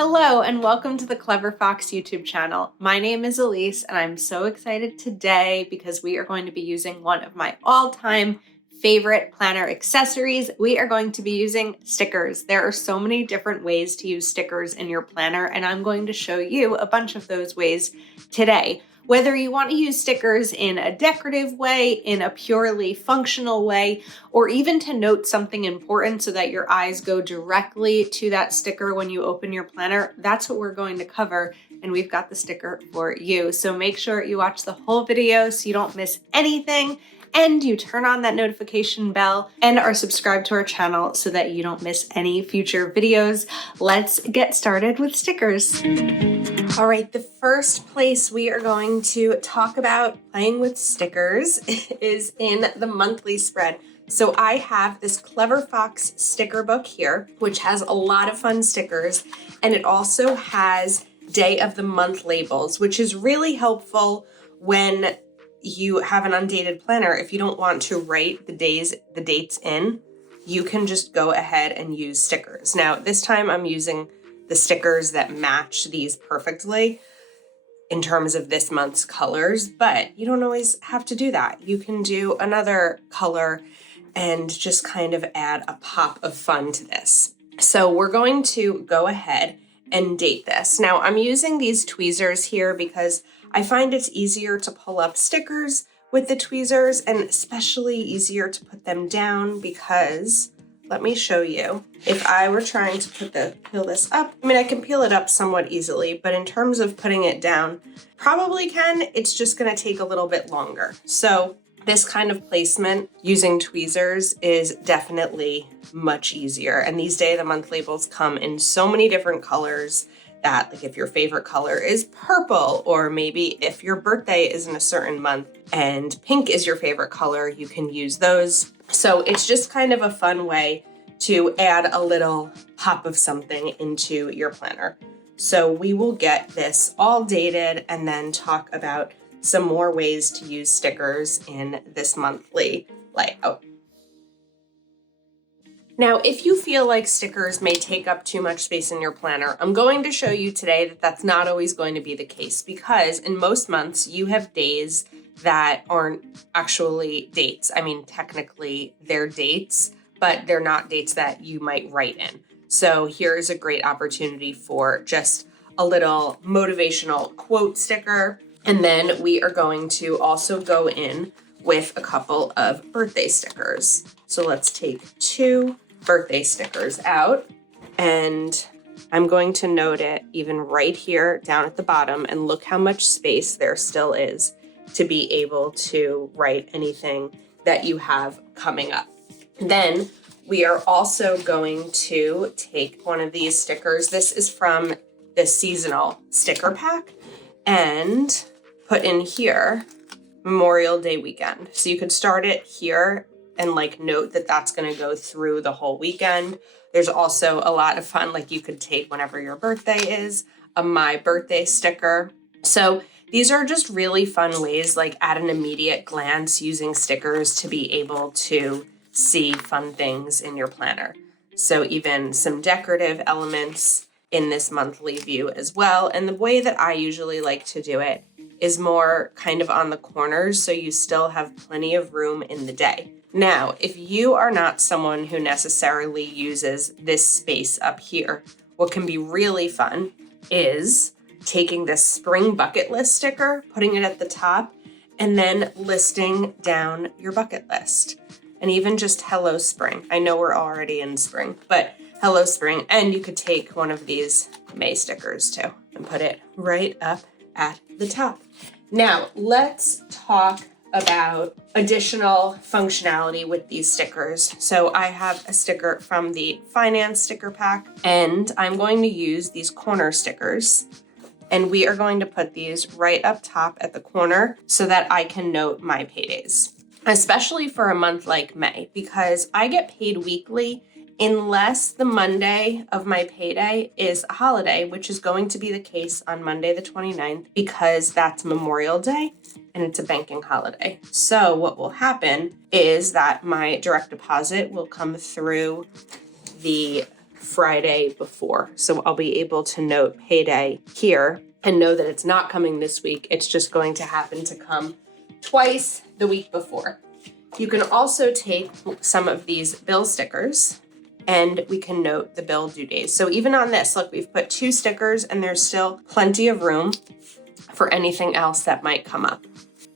Hello and welcome to the Clever Fox YouTube channel. My name is Elise and I'm so excited today because we are going to be using one of my all-time favorite planner accessories. We are going to be using stickers. There are so many different ways to use stickers in your planner and I'm going to show you a bunch of those ways today. Whether you want to use stickers in a decorative way, in a purely functional way, or even to note something important so that your eyes go directly to that sticker when you open your planner, that's what we're going to cover. And we've got the sticker for you. So make sure you watch the whole video so you don't miss anything. And you turn on that notification bell and are subscribed to our channel so that you don't miss any future videos. Let's get started with stickers. All right, the first place we are going to talk about playing with stickers is in the monthly spread. So I have this Clever Fox sticker book here, which has a lot of fun stickers, and it also has day of the month labels, which is really helpful when you have an undated planner. If you don't want to write the dates in, you can just go ahead and use stickers. Now, this time I'm using the stickers that match these perfectly in terms of this month's colors, but you don't always have to do that. You can do another color and just kind of add a pop of fun to this. So we're going to go ahead and date this. Now I'm using these tweezers here because I find it's easier to pull up stickers with the tweezers and especially easier to put them down because, let me show you. If I were trying to peel this up, I mean, I can peel it up somewhat easily, but in terms of putting it down, probably can. It's just gonna take a little bit longer. So this kind of placement using tweezers is definitely much easier. And these day of the month labels come in so many different colors that, like, if your favorite color is purple, or maybe if your birthday is in a certain month and pink is your favorite color, you can use those. So it's just kind of a fun way to add a little pop of something into your planner. So we will get this all dated and then talk about some more ways to use stickers in this monthly layout. Now, if you feel like stickers may take up too much space in your planner, I'm going to show you today that that's not always going to be the case, because in most months you have days that aren't actually dates. I mean, technically they're dates, but they're not dates that you might write in. So here's a great opportunity for just a little motivational quote sticker. And then we are going to also go in with a couple of birthday stickers. So let's take 2 birthday stickers out, and I'm going to note it even right here down at the bottom, and look how much space there still is to be able to write anything that you have coming up. Then we are also going to take one of these stickers. This is from the seasonal sticker pack, and put in here Memorial Day weekend. So you could start it here and like note that that's going to go through the whole weekend. There's also a lot of fun, like you could take whenever your birthday is, a my birthday sticker. So these are just really fun ways, like at an immediate glance, using stickers to be able to see fun things in your planner. So even some decorative elements in this monthly view as well. And the way that I usually like to do it is more kind of on the corners, so you still have plenty of room in the day. Now, if you are not someone who necessarily uses this space up here, what can be really fun is taking this spring bucket list sticker, putting it at the top, and then listing down your bucket list. And even just hello spring. I know we're already in spring, but hello spring. And you could take one of these May stickers too and put it right up at the top. Now, let's talk about additional functionality with these stickers. So I have a sticker from the finance sticker pack, and I'm going to use these corner stickers, and we are going to put these right up top at the corner so that I can note my paydays, especially for a month like May, because I get paid weekly unless the Monday of my payday is a holiday, which is going to be the case on Monday the 29th, because that's Memorial Day and it's a banking holiday. So what will happen is that my direct deposit will come through the Friday before. So I'll be able to note payday here and know that it's not coming this week. It's just going to happen to come twice the week before. You can also take some of these bill stickers and we can note the bill due days. So even on this, look, we've put 2 stickers and there's still plenty of room for anything else that might come up,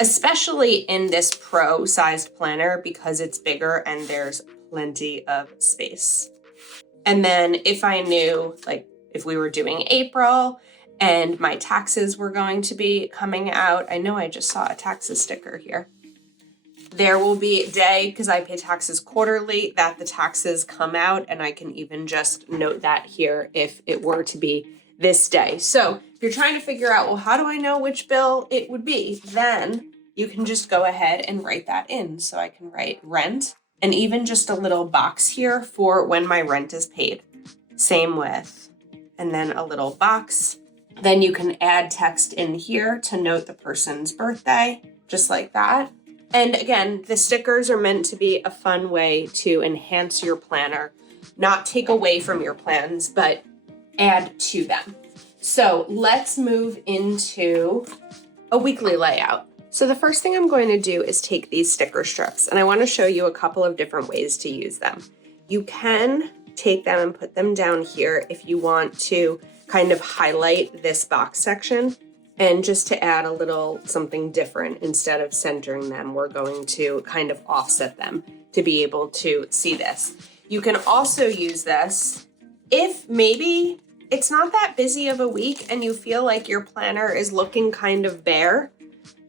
especially in this pro sized planner because it's bigger and there's plenty of space. And then if I knew, like if we were doing April and my taxes were going to be coming out, I know I just saw a taxes sticker here. There will be a day, because I pay taxes quarterly, that the taxes come out, and I can even just note that here if it were to be this day. So if you're trying to figure out, well, how do I know which bill it would be? Then you can just go ahead and write that in. So I can write rent and even just a little box here for when my rent is paid. Same with, and then a little box. Then you can add text in here to note the person's birthday, just like that. And again, the stickers are meant to be a fun way to enhance your planner, not take away from your plans, but add to them. So let's move into a weekly layout. So the first thing I'm going to do is take these sticker strips, and I want to show you a couple of different ways to use them. You can take them and put them down here if you want to kind of highlight this box section. And just to add a little something different, instead of centering them, we're going to kind of offset them to be able to see this. You can also use this if maybe it's not that busy of a week and you feel like your planner is looking kind of bare.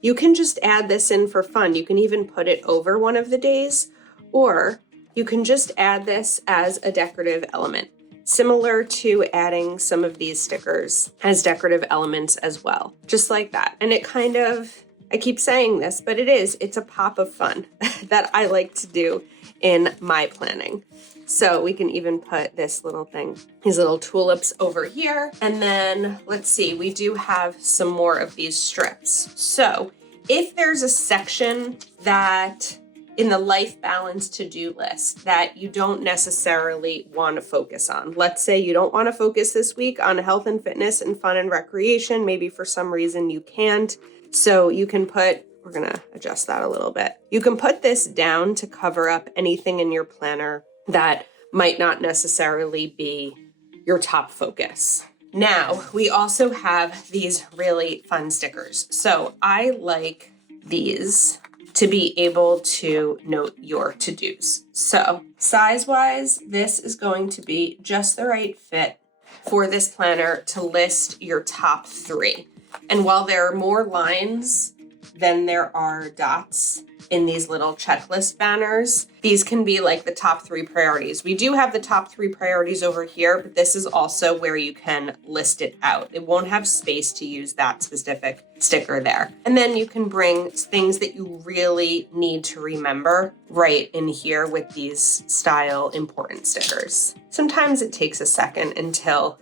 You can just add this in for fun. You can even put it over one of the days, or you can just add this as a decorative element, similar to adding some of these stickers as decorative elements as well, just like that. And it kind of, I keep saying this, but it's a pop of fun that I like to do in my planning. So we can even put this little thing, these little tulips over here. And then let's see, we do have some more of these strips. So if there's a section that in the life balance to-do list that you don't necessarily want to focus on. Let's say you don't want to focus this week on health and fitness and fun and recreation. Maybe for some reason you can't. So you can put, we're going to adjust that a little bit. You can put this down to cover up anything in your planner that might not necessarily be your top focus. Now, we also have these really fun stickers. So I like these to be able to note your to-dos. So size-wise, this is going to be just the right fit for this planner to list your top 3. And while there are more lines than there are dots in these little checklist banners, these can be like the top 3 priorities. We do have the top 3 priorities over here, but this is also where you can list it out. It won't have space to use that specific sticker there. And then you can bring things that you really need to remember right in here with these style important stickers. Sometimes it takes a second until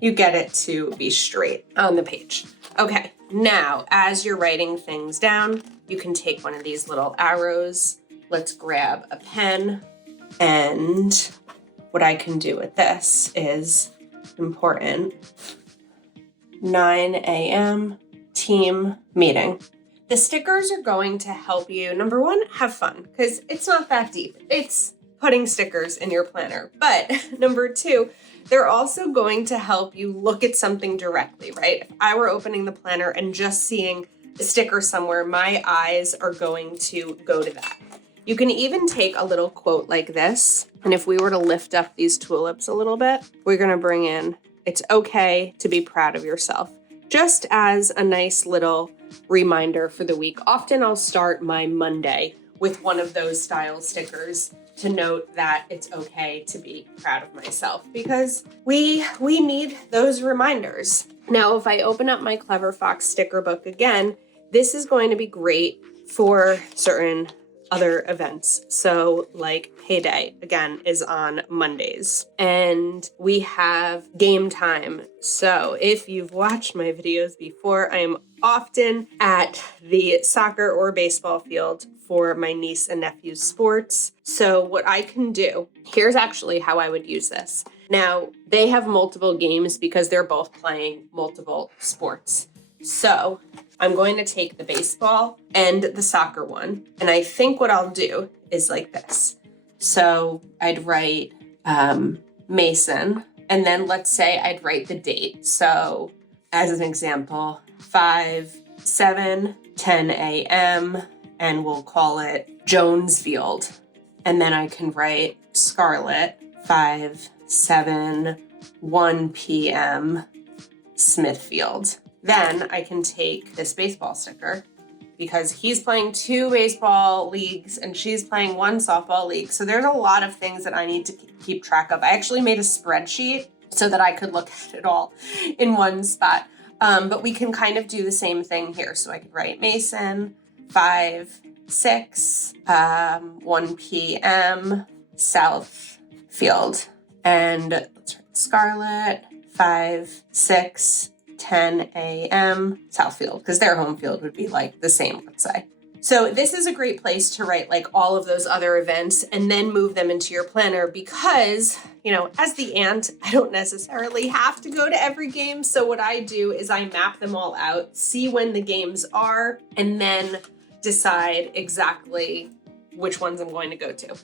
you get it to be straight on the page. Okay, now as you're writing things down, you can take one of these little arrows. Let's grab a pen, and what I can do with this is important. 9 a.m. team meeting. The stickers are going to help you, number 1, have fun, because it's not that deep. It's putting stickers in your planner. But number 2, they're also going to help you look at something directly, right? If I were opening the planner and just seeing a sticker somewhere, my eyes are going to go to that. You can even take a little quote like this. And if we were to lift up these tulips a little bit, we're going to bring in, it's okay to be proud of yourself, just as a nice little reminder for the week. Often I'll start my Monday with one of those style stickers to note that it's okay to be proud of myself, because we need those reminders. Now, if I open up my Clever Fox sticker book again, this is going to be great for certain other events. So like payday, again, is on Mondays. And we have game time. So if you've watched my videos before, I am often at the soccer or baseball field for my niece and nephew's sports. So what I can do, here's actually how I would use this. Now, they have multiple games because they're both playing multiple sports. So I'm going to take the baseball and the soccer one. And I think what I'll do is like this. So I'd write Mason, and then let's say I'd write the date. So as an example, 5/7/10 a.m. and we'll call it Jones Field. And then I can write Scarlett 5/7/1 p.m. Smithfield. Then I can take this baseball sticker because he's playing 2 baseball leagues and she's playing 1 softball league. So there's a lot of things that I need to keep track of. I actually made a spreadsheet so that I could look at it all in one spot. But we can kind of do the same thing here. So I could write Mason 5/6/1 p.m. Southfield. And let's write Scarlett 5/6/10 a.m. Southfield, because their home field would be like the same, let's say. So this is a great place to write like all of those other events and then move them into your planner because, you know, as the aunt, I don't necessarily have to go to every game. So what I do is I map them all out, see when the games are, and then decide exactly which ones I'm going to go to.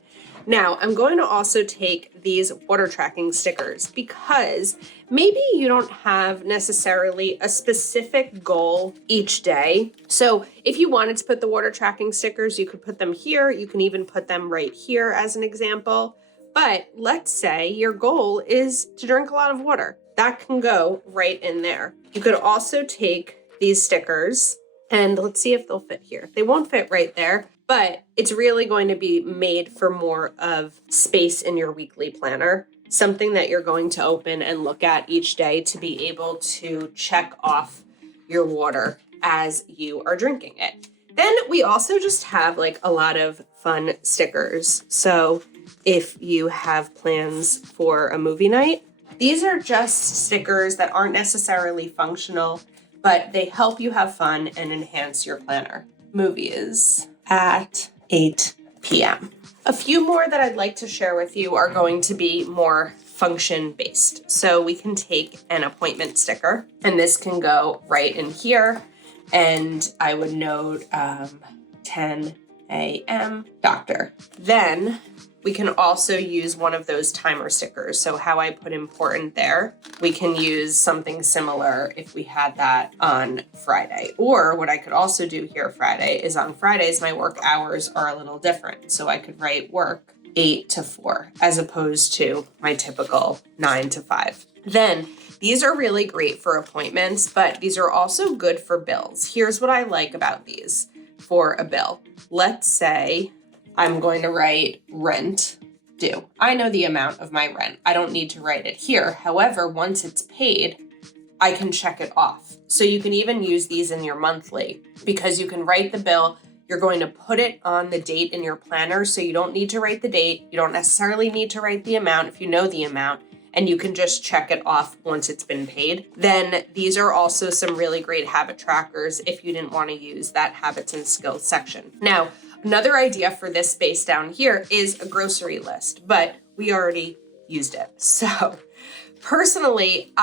Now, I'm going to also take these water tracking stickers because maybe you don't have necessarily a specific goal each day. So if you wanted to put the water tracking stickers, you could put them here. You can even put them right here as an example. But let's say your goal is to drink a lot of water. That can go right in there. You could also take these stickers and let's see if they'll fit here. They won't fit right there, but it's really going to be made for more of space in your weekly planner, something that you're going to open and look at each day to be able to check off your water as you are drinking it. Then we also just have like a lot of fun stickers. So if you have plans for a movie night, these are just stickers that aren't necessarily functional, but they help you have fun and enhance your planner. Movies at 8 p.m. A few more that I'd like to share with you are going to be more function based. So we can take an appointment sticker and this can go right in here. And I would note 10 a.m. doctor. Then we can also use one of those timer stickers. So how I put important there, we can use something similar if we had that on Friday. Or what I could also do here Friday is on Fridays, my work hours are a little different. So I could write work 8 to 4 as opposed to my typical 9 to 5. Then these are really great for appointments, but these are also good for bills. Here's what I like about these for a bill. Let's say I'm going to write rent due. I know the amount of my rent. I don't need to write it here. However, once it's paid, I can check it off. So you can even use these in your monthly because you can write the bill. You're going to put it on the date in your planner. So you don't need to write the date. You don't necessarily need to write the amount if you know the amount, and you can just check it off once it's been paid. Then these are also some really great habit trackers if you didn't want to use that habits and skills section. Now, another idea for this space down here is a grocery list, but we already used it. So personally,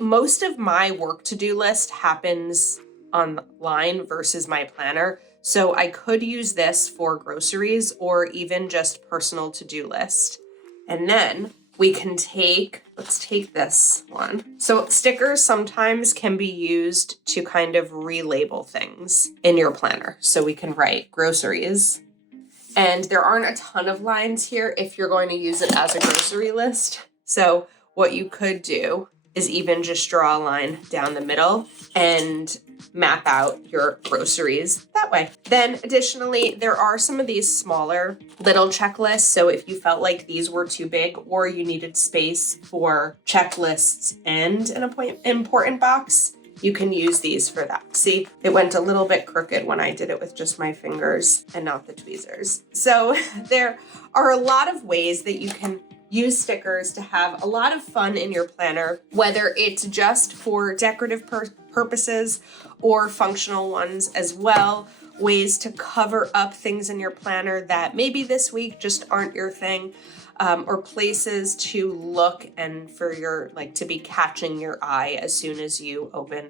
most of my work to-do list happens online versus my planner. So I could use this for groceries or even just personal to-do list. And then we can let's take this one. So stickers sometimes can be used to kind of relabel things in your planner. So we can write groceries. And there aren't a ton of lines here if you're going to use it as a grocery list. So what you could do is even just draw a line down the middle and map out your groceries that way. Then additionally, there are some of these smaller little checklists. So if you felt like these were too big or you needed space for checklists and an important box, you can use these for that. See, it went a little bit crooked when I did it with just my fingers and not the tweezers. So there are a lot of ways that you can use stickers to have a lot of fun in your planner, whether it's just for decorative purposes or functional ones as well, ways to cover up things in your planner that maybe this week just aren't your thing, or places to look and for your, like, to be catching your eye as soon as you open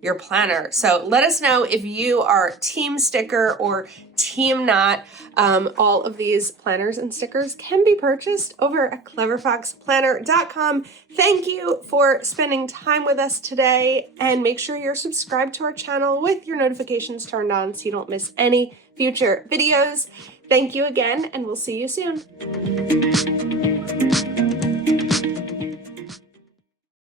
your planner. So let us know if you are team sticker or team not. All of these planners and stickers can be purchased over at cleverfoxplanner.com. Thank you for spending time with us today, and make sure you're subscribed to our channel with your notifications turned on so you don't miss any future videos. Thank you again, and we'll see you soon.